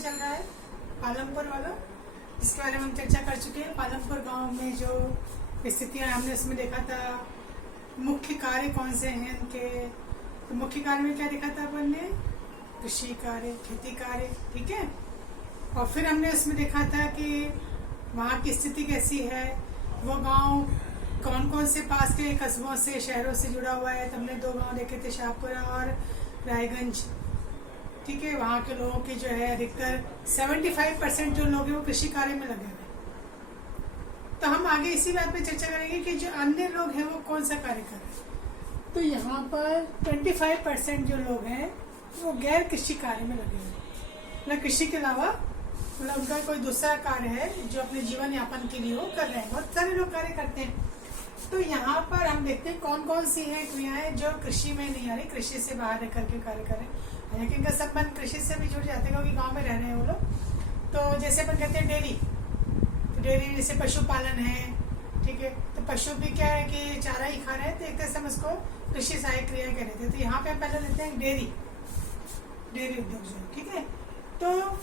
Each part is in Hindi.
चल रहा है पालमपुर वाला, इसके बारे में हम चर्चा कर चुके हैं। पालमपुर गांव में जो स्थितियां हमने उसमें देखा था, मुख्य कार्य कौन से हैं उनके। तो मुख्य कार्य में क्या देखा था अपन ने, कृषि कार्य, खेती कार्य, ठीक है। और फिर हमने उसमें देखा था कि वहाँ की स्थिति कैसी है, वो गांव कौन कौन से पास के कस्बों से, शहरों से जुड़ा हुआ है। तो हमने 2 गांव देखे थे, शाहपुरा और रायगंज, ठीक है। वहाँ के लोगों की जो है अधिकतर 75% जो लोग हैं वो कृषि कार्य में लगे हुए। तो हम आगे इसी बात पे चर्चा करेंगे कि जो अन्य लोग हैं वो कौन सा कार्य कर रहे हैं। तो यहाँ पर 25% जो लोग हैं वो गैर कृषि कार्य में लगे हुए, मतलब कृषि के अलावा मतलब उनका कोई दूसरा कार्य है जो अपने जीवन यापन के लिए वो कर रहे हैं। बहुत सारे लोग कार्य करते हैं। तो यहाँ पर हम देखते हैं कौन कौन सी है क्रियाएं जो कृषि में नहीं आ रही, कृषि से बाहर रह करके कार्य करें, लेकिन इनका संबंध कृषि से भी जुड़ जाते हैं क्योंकि गांव में रह रहे हैं वो लोग। तो जैसे अपन कहते हैं डेयरी, तो डेयरी जैसे पशुपालन है, ठीक है। तो पशु भी क्या है कि चारा ही खा रहे हैं, तो एक तरह से हम उसको कृषि सहायक क्रिया कह रहे थे। तो यहाँ पे हम पहले लेते हैं डेयरी उद्योग जो, ठीक है। तो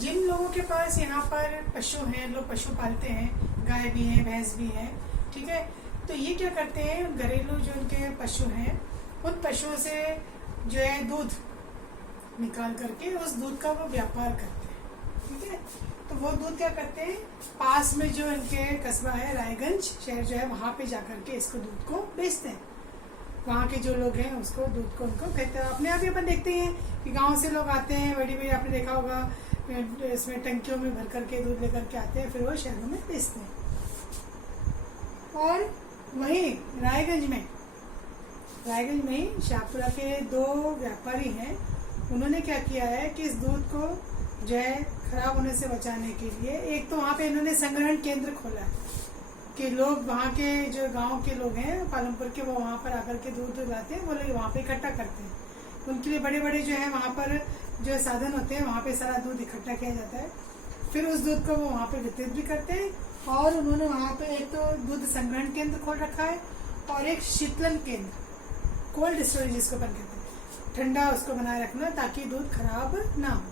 जिन लोगों के पास यहाँ पर पशु हैं, लोग पशु पालते हैं, गाय भी है, भैंस भी है, ठीक है। तो ये क्या करते हैं, घरेलू जो उनके पशु हैं उन पशुओं से जो है दूध निकाल करके उस दूध का वो व्यापार करते हैं, ठीक है। तो वो दूध क्या करते हैं, पास में जो इनके कस्बा है रायगंज शहर जो है वहां पे जाकर के इसको दूध को बेचते हैं। वहाँ के जो लोग हैं उसको दूध को उनको कहते हैं। अपने आप ही अपन देखते हैं कि गांव से लोग आते हैं, बड़ी बड़ी आपने देखा होगा इसमें टंकियों में भर करके दूध लेकर के आते हैं, फिर वो शहरों में बेचते हैं। और वहीं रायगंज में ही शाहपुरा के 2 व्यापारी हैं, उन्होंने क्या किया है कि इस दूध को जो है खराब होने से बचाने के लिए एक तो वहाँ पे इन्होंने संग्रहण केंद्र खोला है कि लोग वहाँ के जो गांव के लोग हैं पालमपुर के, वो वहाँ पर आकर के दूध लाते हैं, वो लोग वहाँ पे इकट्ठा करते हैं। उनके लिए बड़े बड़े जो है वहाँ पर जो साधन होते हैं, वहाँ पे सारा दूध इकट्ठा किया जाता है, फिर उस दूध को वो वहाँ पे वितरित भी करते हैं। और उन्होंने वहाँ पे एक तो दूध संग्रहण केंद्र खोल रखा है और एक शीतलन केंद्र, कोल्ड स्टोरेज जिसको अपन कहते हैं, ठंडा उसको बनाए रखना ताकि दूध खराब ना हो।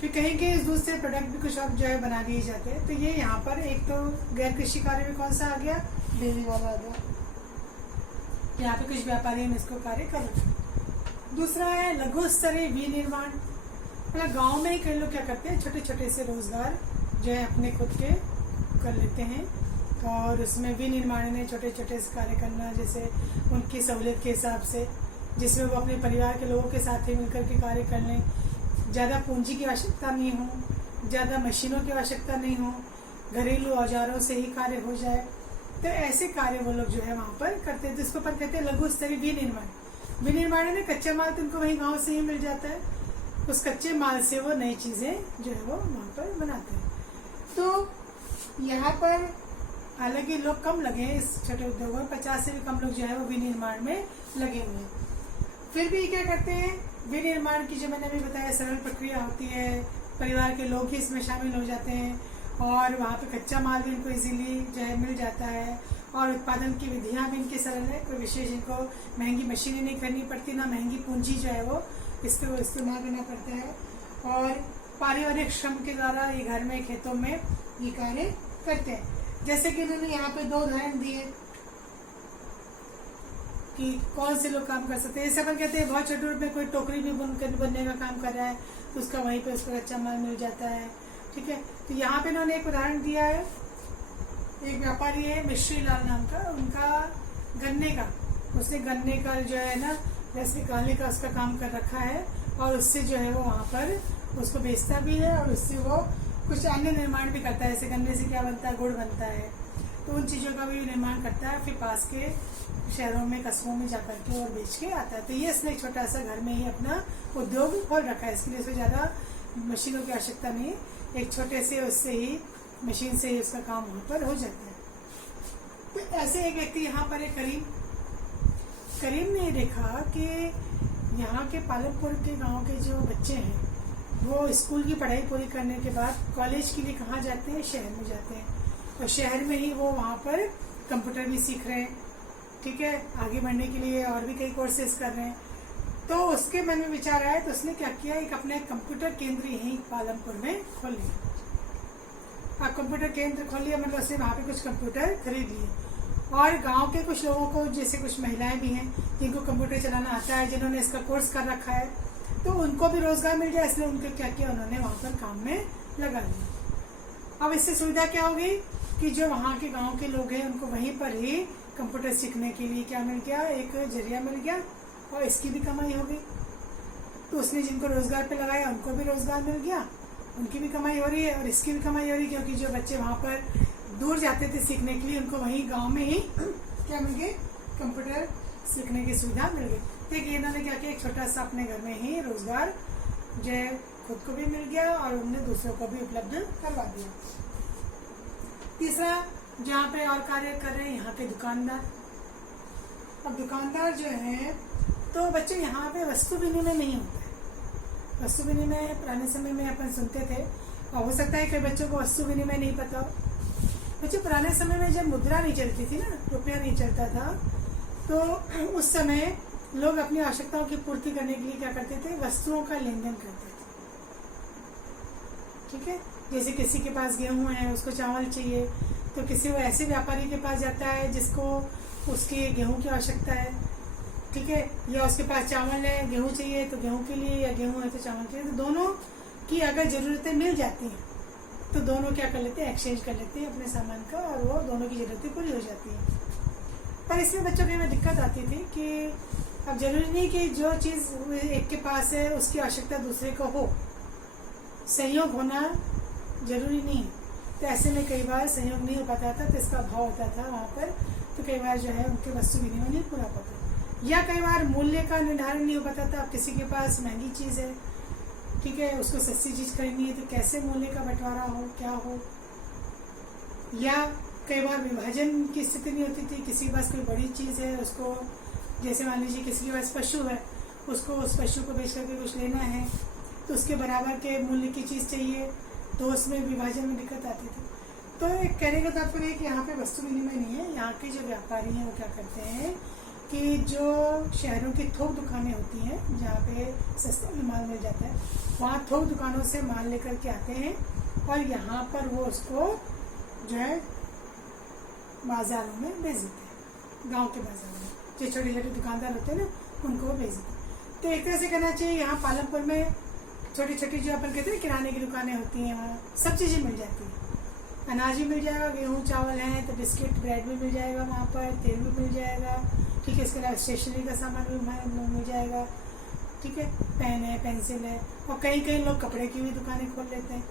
फिर कहीं के इस दूध से प्रोडक्ट भी कुछ और जो है बना दिए जाते हैं। तो ये यहाँ पर एक तो गैर कृषि कार्य में कौन सा आ गया, डेयरी वाला आ गया। यहाँ पे कुछ व्यापारी हम इसको कार्य कर रहे हैं। दूसरा है लघु स्तरीय विनिर्माण, मतलब गाँव में ही कई लोग क्या करते हैं, छोटे छोटे से रोजगार जो है अपने खुद के कर लेते हैं। और उसमें विनिर्माण में छोटे छोटे से कार्य करना, जैसे उनकी सहूलियत के हिसाब से, जिसमें वो अपने परिवार के लोगों के साथ ही मिलकर के कार्य कर लें, ज़्यादा पूंजी की आवश्यकता नहीं हो, ज़्यादा मशीनों की आवश्यकता नहीं हो, घरेलू औजारों से ही कार्य हो जाए। तो ऐसे कार्य वो लोग जो है वहाँ पर करते हैं, जिसको पर कहते हैं लघु स्तरीय विनिर्माण। विनिर्माण में कच्चा माल तो उनको वहीं गाँव से ही मिल जाता है, उस कच्चे माल से वो नई चीज़ें जो है वो वहाँ पर बनाते हैं। तो यहाँ पर हालांकि लोग कम लगे हैं इस छोटे उद्योग में, 50 से भी कम लोग जो है वो विनिर्माण में लगे हुए हैं। फिर भी क्या करते हैं, विनिर्माण की जो मैंने अभी बताया सरल प्रक्रिया होती है, परिवार के लोग ही इसमें शामिल हो जाते हैं और वहाँ पे कच्चा माल भी इनको इजीली जो है मिल जाता है और उत्पादन की विधियाँ भी इनकी सरल है, कोई विशेष इनको महंगी मशीनें नहीं करनी पड़ती, ना महंगी पूंजी जो है वो इस पर इस्तेमाल करना पड़ता है। और पारिवारिक श्रम के द्वारा ये घर में खेतों में ये कार्य करते हैं। जैसे कि इन्होंने यहाँ पे 2 उदाहरण दिए कि कौन से लोग काम कर सकते हैं। जैसे अपन कहते हैं बहुत छोटे रूप में कोई टोकरी भी बनने का काम कर रहा है, तो उसका वहीं पे उसको कच्चा माल मिल जाता है, ठीक है। तो यहाँ पे इन्होंने एक उदाहरण दिया है, एक व्यापारी है मिश्री लाल नाम का, उनका गन्ने का, उसने गन्ने का जो है ना रस निकालने का उसका काम कर रखा है और उससे जो है वो वहाँ पर उसको बेचता भी है और उससे वो कुछ अन्य निर्माण भी करता है। जैसे गन्ने से क्या बनता है, गुड़ बनता है, तो उन चीज़ों का भी निर्माण करता है, फिर पास के शहरों में कस्बों में जाकर के और बेच के आता है। तो ये इसने एक छोटा सा घर में ही अपना उद्योग खोल रखा है, इसके लिए उसको ज़्यादा मशीनों की आवश्यकता नहीं, एक छोटे से उससे ही मशीन से ही उसका काम वहाँ पर हो जाता है। तो ऐसे एक व्यक्ति यहाँ पर एक करीम ने देखा कि यहाँ के पालमपुर के गांव के जो बच्चे हैं वो स्कूल की पढ़ाई पूरी करने के बाद कॉलेज के लिए कहाँ जाते हैं, शहर में जाते हैं। और शहर में ही वो वहाँ पर कंप्यूटर भी सीख रहे हैं, ठीक है, आगे बढ़ने के लिए और भी कई कोर्सेज कर रहे हैं। तो उसके मन में विचार आया, तो उसने क्या किया, एक अपने कंप्यूटर केंद्र यहीं पालमपुर में खोल लिया। अब कंप्यूटर केंद्र खोल लिया मतलब उसने वहाँ पे कुछ कंप्यूटर खरीद लिए, और गांव के कुछ लोगों को, जैसे कुछ महिलाएं भी हैं जिनको कंप्यूटर चलाना आता है, जिन्होंने इसका कोर्स कर रखा है, तो उनको भी रोजगार मिल जाए, इसलिए उनको क्या किया, उन्होंने वहाँ पर काम में लगा दिया। अब इससे सुविधा क्या होगी कि जो वहाँ के गाँव के लोग हैं उनको वहीं पर ही कंप्यूटर सीखने के लिए क्या मिल गया, एक जरिया मिल गया, और इसकी भी कमाई हो गई। तो उसने जिनको रोजगार पे लगाया उनको भी रोजगार मिल गया, उनकी भी कमाई हो रही है और इसकी भी कमाई हो रही है, क्योंकि जो बच्चे वहाँ पर दूर जाते थे सीखने के लिए, उनको वहीं गांव में ही क्या मिल गई, कंप्यूटर सीखने की सुविधा मिल गई। देखिए इन्होंने क्या किया, एक छोटा सा अपने घर में ही रोजगार जो है खुद को भी मिल गया और उन्होंने दूसरों को भी उपलब्ध करवा दिया। तीसरा जहाँ पे और कार्य कर रहे हैं यहाँ के दुकानदार। अब दुकानदार जो है, तो बच्चे यहाँ पे वस्तु विनिमय नहीं होता है। वस्तु विनिमय पुराने समय में अपन सुनते थे, और हो सकता है कई बच्चों को वस्तु विनिमय नहीं पता हो। बच्चे पुराने समय में जब मुद्रा नहीं चलती थी ना, रुपया नहीं चलता था, तो उस समय लोग अपनी आवश्यकताओं की पूर्ति करने के लिए क्या करते थे, वस्तुओं का लेन देन करते थे। ठीक है, जैसे किसी के पास गेहूं है, उसको चावल चाहिए, तो किसी वो ऐसे व्यापारी के पास जाता है जिसको उसके गेहूं की आवश्यकता है, ठीक है, या उसके पास चावल है, गेहूं चाहिए तो गेहूं के लिए, या गेहूं है तो चावल के लिए, तो दोनों की अगर जरूरतें मिल जाती हैं तो दोनों क्या कर लेते हैं, एक्सचेंज कर लेते हैं अपने सामान का, और वो दोनों की जरूरतें पूरी हो जाती हैं। पर इसमें बच्चों के में दिक्कत आती थी कि अब जरूरी नहीं कि जो चीज एक के पास है उसकी आवश्यकता दूसरे को हो, सहयोग होना जरूरी नहीं है। तो ऐसे में कई बार सहयोग नहीं हो पाता था, तो इसका अभाव होता था वहाँ पर, तो कई बार जो है उनके वस्तु विनिमय नहीं पूरा पाता, या कई बार मूल्य का निर्धारण नहीं हो पाता था। अब किसी के पास महंगी चीज है, ठीक है, उसको सस्ती चीज खरीदनी है, तो कैसे मूल्य का बंटवारा हो, क्या हो। या कई बार विभाजन की स्थिति नहीं होती थी, किसी के पास कोई बड़ी चीज है, उसको जैसे मान लीजिए किसी के पास पशु है, उसको उस पशु को बेच करके कुछ लेना है, तो उसके बराबर के मूल्य की चीज चाहिए, तो उसमें विभाजन में दिक्कत आती थी। तो एक कहने का तात्पर्य है कि यहाँ पे वस्तु विनिमय नहीं है। यहाँ के जो व्यापारी हैं वो क्या करते हैं कि जो शहरों की थोक दुकानें होती हैं जहाँ पे सस्ते में माल मिल जाता है, वहाँ थोक दुकानों से माल लेकर के आते हैं और यहाँ पर वो उसको जो है बाजारों में बेच देते हैं, गाँव के बाजारों में जो छोटे छोटे दुकानदार होते हैं ना, उनको वो बेच देते हैं। तो एक तरह से कहना चाहिए यहाँ पालमपुर में छोटी छोटी जो अपन कहते हैं किराने की दुकानें होती हैं, वहाँ सब चीज़ें मिल जाती हैं। अनाज भी मिल जाएगा, गेहूँ चावल है तो बिस्किट ब्रेड भी मिल जाएगा वहाँ पर, तेल भी मिल जाएगा, ठीक है, इसके अलावा स्टेशनरी का सामान भी मिल जाएगा, ठीक है, पेन है, पेंसिल है, और कई कई लोग कपड़े की भी दुकानें खोल लेते हैं।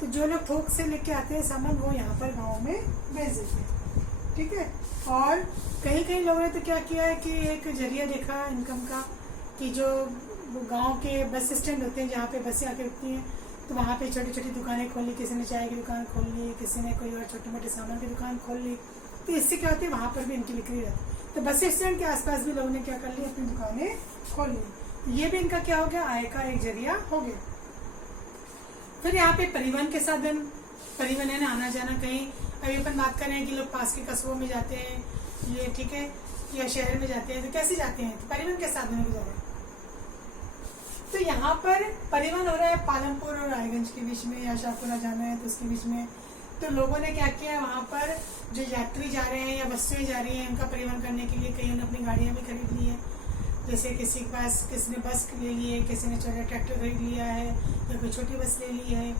तो जो लोग थोक से लेके आते हैं सामान, वो यहाँ पर गाँव में बेच देते हैं, ठीक है। और कई कई लोगों ने तो क्या किया है कि एक जरिया देखा इनकम का, कि जो गांव के बस स्टैंड होते हैं जहाँ पे बसें आके रुकती हैं, तो वहाँ पे छोटी छोटी दुकानें खोल ली, किसी ने चाय की दुकान खोल ली, किसी ने कोई और छोटे मोटे सामान की दुकान खोल ली। तो इससे क्या होती है, वहाँ पर भी इनकी बिक्री रहती। तो बस स्टैंड के आसपास भी लोगों ने क्या कर लिया, अपनी दुकानें खोल ली। ये भी इनका क्या हो गया, आय का एक जरिया हो गया। फिर यहाँ पे परिवहन के साधन, परिवहन है ना, आना जाना, कहीं अभी अपन बात कर रहे हैं कि लोग पास के कस्बों में जाते हैं, ये ठीक है, या शहर में जाते हैं, तो कैसे जाते हैं, तो परिवहन के साधनों के द्वारा। तो यहाँ पर परिवहन हो रहा है पालमपुर और रायगंज के बीच में, या शाहपुरा जाना है तो उसके बीच में। तो लोगों ने क्या किया है, वहाँ पर जो यात्री जा रहे हैं या वस्तुएं जा रही हैं, उनका परिवहन करने के लिए कई ने अपनी गाड़ियाँ भी खरीद ली है। जैसे किसी के पास, किसी ने बस ले ली है, किसी ने छोटा ट्रैक्टर खरीद लिया है, या कोई छोटी बस ले ली है,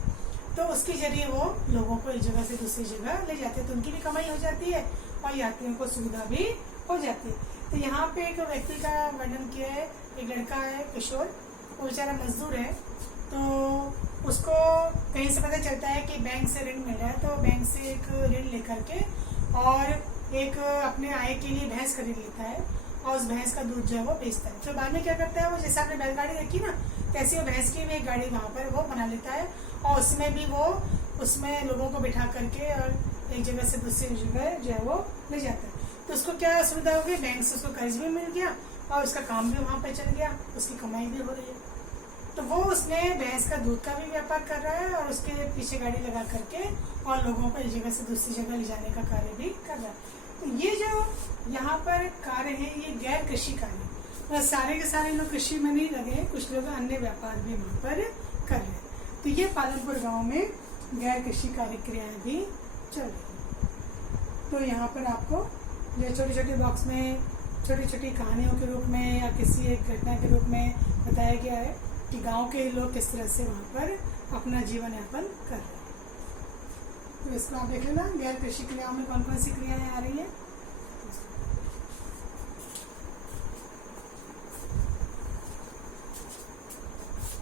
तो उसके जरिए वो लोगों को एक जगह से दूसरी जगह ले जाते हैं, तो उनकी भी कमाई हो जाती है और यात्रियों को सुविधा भी हो जाती है। तो यहाँ पे एक व्यक्ति का वर्णन किया है, एक लड़का है किशोर, वो बेचारा मजदूर है, तो उसको कहीं से पता चलता है कि बैंक से ऋण मिल रहा है, तो बैंक से एक ऋण लेकर के और एक अपने आय के लिए भैंस खरीद लेता है, और उस भैंस का दूध जो है वो बेचता है। तो बाद में क्या करता है, वो जैसे आपने बैलगाड़ी रखी ना, तैसे वो भैंस की भी एक गाड़ी वहाँ पर वो बना लेता है, और उसमें भी वो उसमें लोगों को बिठा करके और एक जगह से दूसरी जगह जो है वो ले जाता है। तो उसको क्या सुविधा हो गई, बैंक से उसको कर्ज भी मिल गया और उसका काम भी वहाँ पे चल गया, उसकी कमाई भी हो रही है। तो वो उसने भैंस का दूध का भी व्यापार कर रहा है और उसके पीछे गाड़ी लगा करके और लोगों को एक जगह से दूसरी जगह ले जाने का कार्य भी कर रहा है। तो ये जो यहाँ पर कार्य है, ये गैर कृषि कार्य, बस सारे के सारे लोग कृषि में नहीं लगे, कुछ लोग अन्य व्यापार भी वहाँ पर कर रहे हैं। तो ये पालनपुर गांव में गैर कृषि कार्य क्रियाएं भी चल रही। तो यहाँ पर आपको ये छोटे छोटे बॉक्स में छोटी छोटी कहानियों के रूप में या किसी एक घटना के रूप में बताया गया है कि गांव के लोग किस तरह से वहाँ पर अपना जीवन यापन कर रहे हैं। तो इसको आप देख लेना, गैर कृषि क्रियाओं में कौन कौन सी क्रियाएं आ रही है।